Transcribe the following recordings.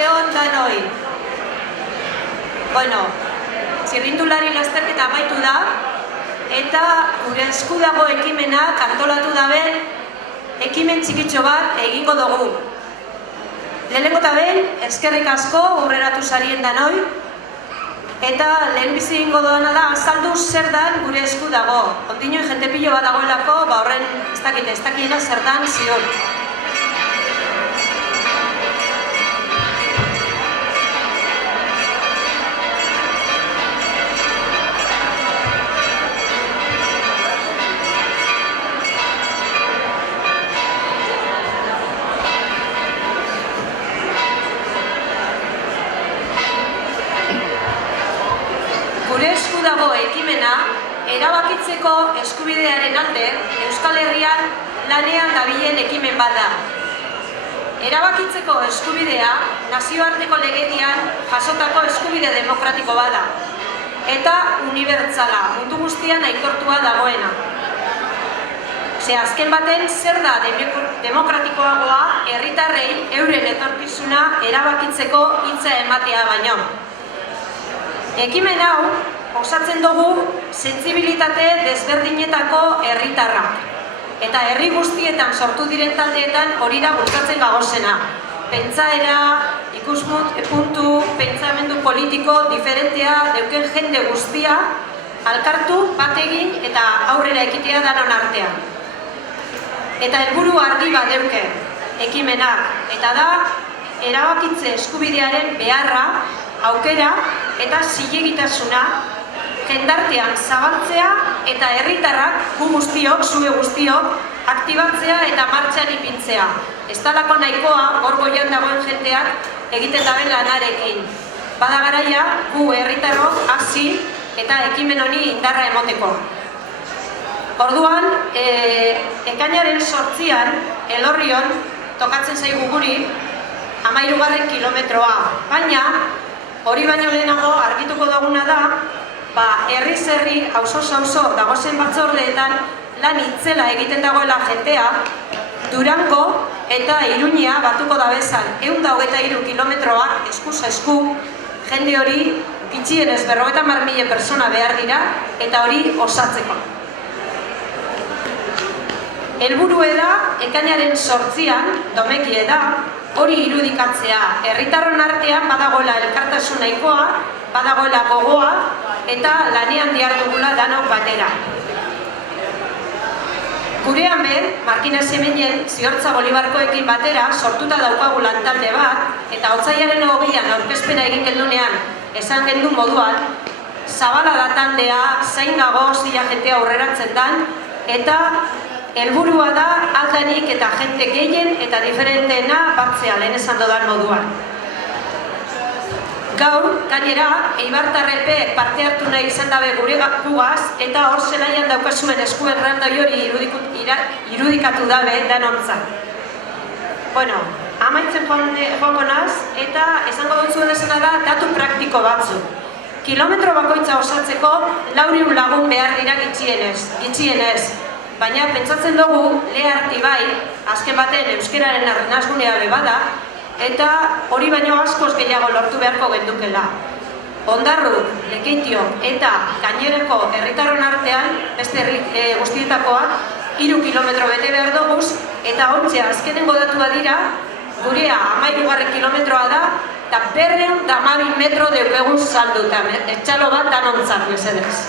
arratsaldeon danoi. Bueno, txirrindulari lasterketa amaitu da, eta gure esku dago ekimenak antolatu daben ekimen txikitxo bat egingo dugu. Lehenengo eta behin, eskerrik asko aurreratu sarien danoi, eta lehen bizi egingo doana da azaldu zer dan gure esku dago. Ondino jente pilo bat dagoelako, horren ez dakiena zer dan ziur. Gure esku dago ekimena, erabakitzeko eskubidearen alde Euskal Herrian lanean dabilen ekimen bat da. Erabakitzeko eskubidea nazioarteko legedian jasotako eskubide demokratiko bat da, eta unibertsala, mundu guztian aitortua dagoena. Azken baten, zer da demokratikoagoa herritarrei euren etorkizuna erabakitzeko hitza ematea baino. Ekimen hau, osatzen dugu sentsibilitate desberdinetako herritarrak. Eta herri guztietan sortu diren taldeetan hori da bultzatzen gagozena. Pentsaera, ikuspuntu, pentsamendu politiko diferentea deuken jende guztia alkartu, bat egin eta aurrera ekitea danon artean. Eta helburu argi bat deuke ekimenak, eta da erabakitze eskubidearen beharra, aukera eta zilegitasuna jendartean zabaltzea eta herritarrak gu guztiok, zue guztiok, aktibatzea eta martxan ipintzea. Ez talako nahikoa hor goian dagoen jenteak egiten daben lanarekin. Bada garaia gu herritarrok hasi eta ekimen honi indarra emoteko. Orduan, ekainaren 8an, Elorrion, tokatzen zaigu guri, 13 kilometroa, baina hori baino lehenago argituko duguna da, herriz herri, auzo dagozen batzordeetan lan itzela egiten dagoela jentea, Durango eta Iruña batuko dabezan 123 kilometroak eskuz esku, jende hori gutxienez 50.000 pertsona behar dira eta hori osatzeko. Helburue da, ekainaren 8an, domekie da, hori irudikatzea. Herritarron artean badagoela elkartasun nahikoa, badagoela gogoa eta lanean dihardugula danok batera. Gurean ben, Markina Zemenien Ziortza Bolibarkoekin batera sortuta daukagu lantalde bat eta otsailaren 20an aurkezpena egin gendunean esan gendu moduan, zabala da taldea, zain gagoz dira jentea aurreratzen dan eta helburua da aldanik eta jente gehien eta diferenteena batzea lehen esan dodan moduan. Gaur, gainera, Eibartarrepe parte hartu nahi izan dabe gure gugaz eta hor zelaian daukazuen eskuen randoi hori irudikatu dabe danontzat. Bueno, amaitzen joango naz eta esango dutzuen esena da datu praktiko batzu. Kilometro bakoitza osatzeko 400 lagun behar dira gitxienez. Baina pentsatzen dugu, leharti bai, azken baten euskeraren arnazgunea bebada, eta hori baino askoz gehiago lortu beharko gendukela. Ondarru, Lekeitio eta gainerako herritarron artean, beste guztietakoak, 3 kilometro bete behar duguz, eta ontzea azkenengo datua dira, gurea 13 kilometroa da, eta 212 metro deukeguz salduta, etxalo bat danontzat, mesedez.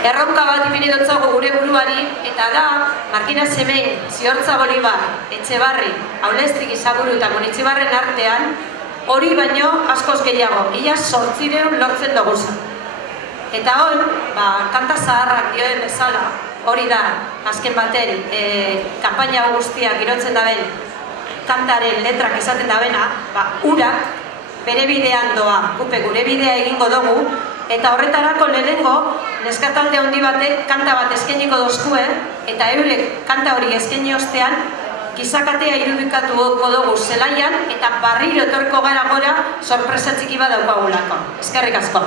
Erronka bat ipini dutzago gure buruari, eta da, Markina Zemen, Ziortza Bolibar, Etxebarri, Aulestrik Izaguru eta Munitzibarren artean, hori baino askoz gehiago, ia 800 lortzen duguza. Eta hon, kanta zaharrak dioen bezala, hori da, azken baten, kanpaina guztiak girotzen daben, kantaren letrak esaten dabena, urak bere bidean doa, gupe gure bidea egingo dugu, eta horretarako lehenengo, neskatalde handi batek kanta bat eskainiko dozkue, eta eurek kanta hori eskaini ostean, gizakatea irudikatuko dugu zelaian, eta barriro etorko gara gora sorpresa txiki bat daukagulako. Eskerrik asko.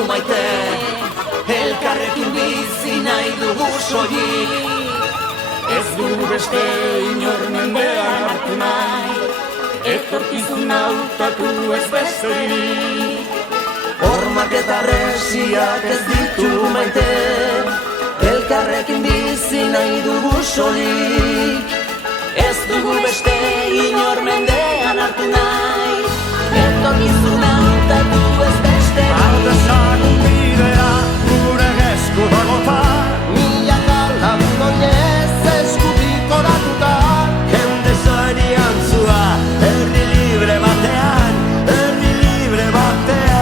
dugu maite, elkarrekin bizi nahi dugu soilik. Ez dugu beste inor mendean hartu nahi, etorkizun hautatu ez besterik. Hormak eta resiak ez ditugu maite, elkarrekin bizi nahi dugu soilik. Ez dugu beste inor mendean hartu nahi, etorkizun hautatu ez besterik. Aldezagun bidea gure esku dagota, Milaka lagun oinez eskubiko datuta, jende zarian zua, herri libre batean, herri libre batean.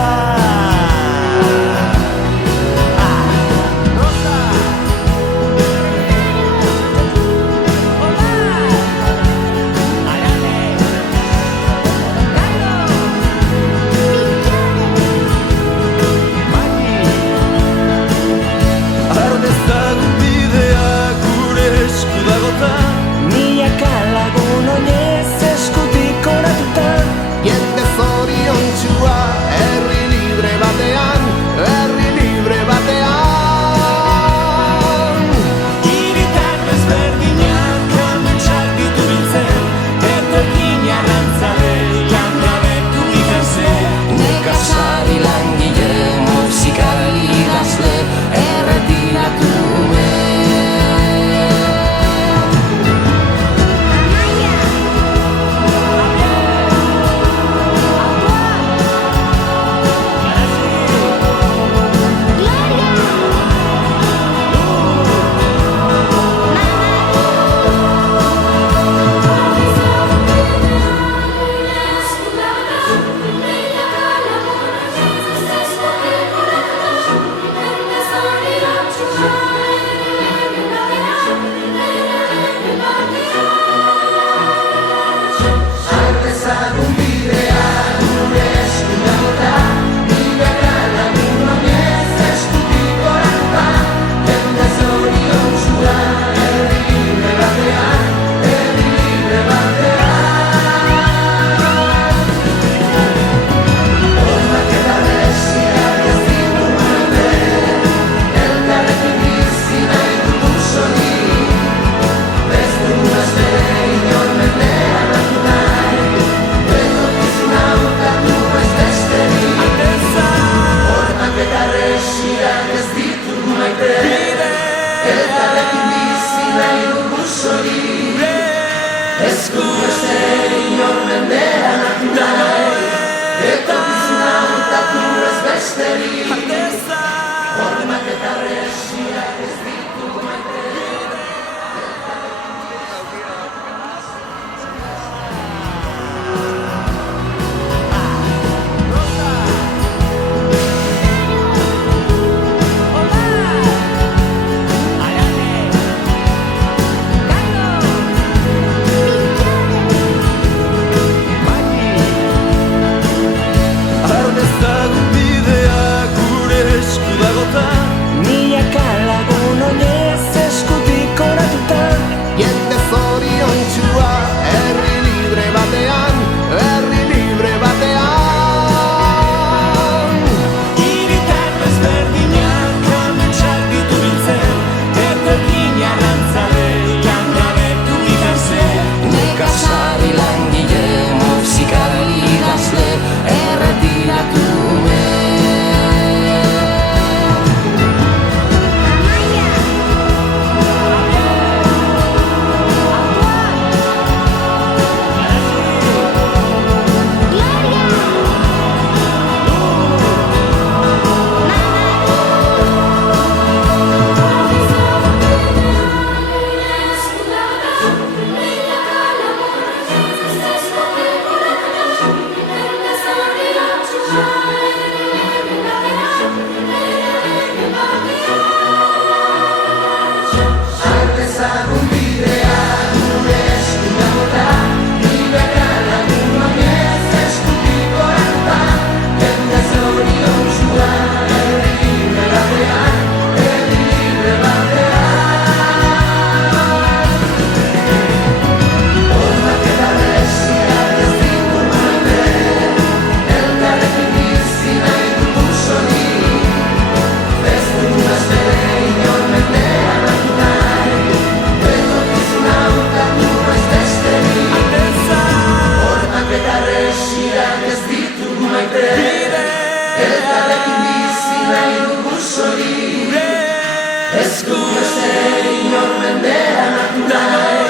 Ez du beste inor mendean hartu nahi,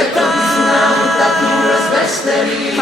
etorkizuna butatu ez besterik.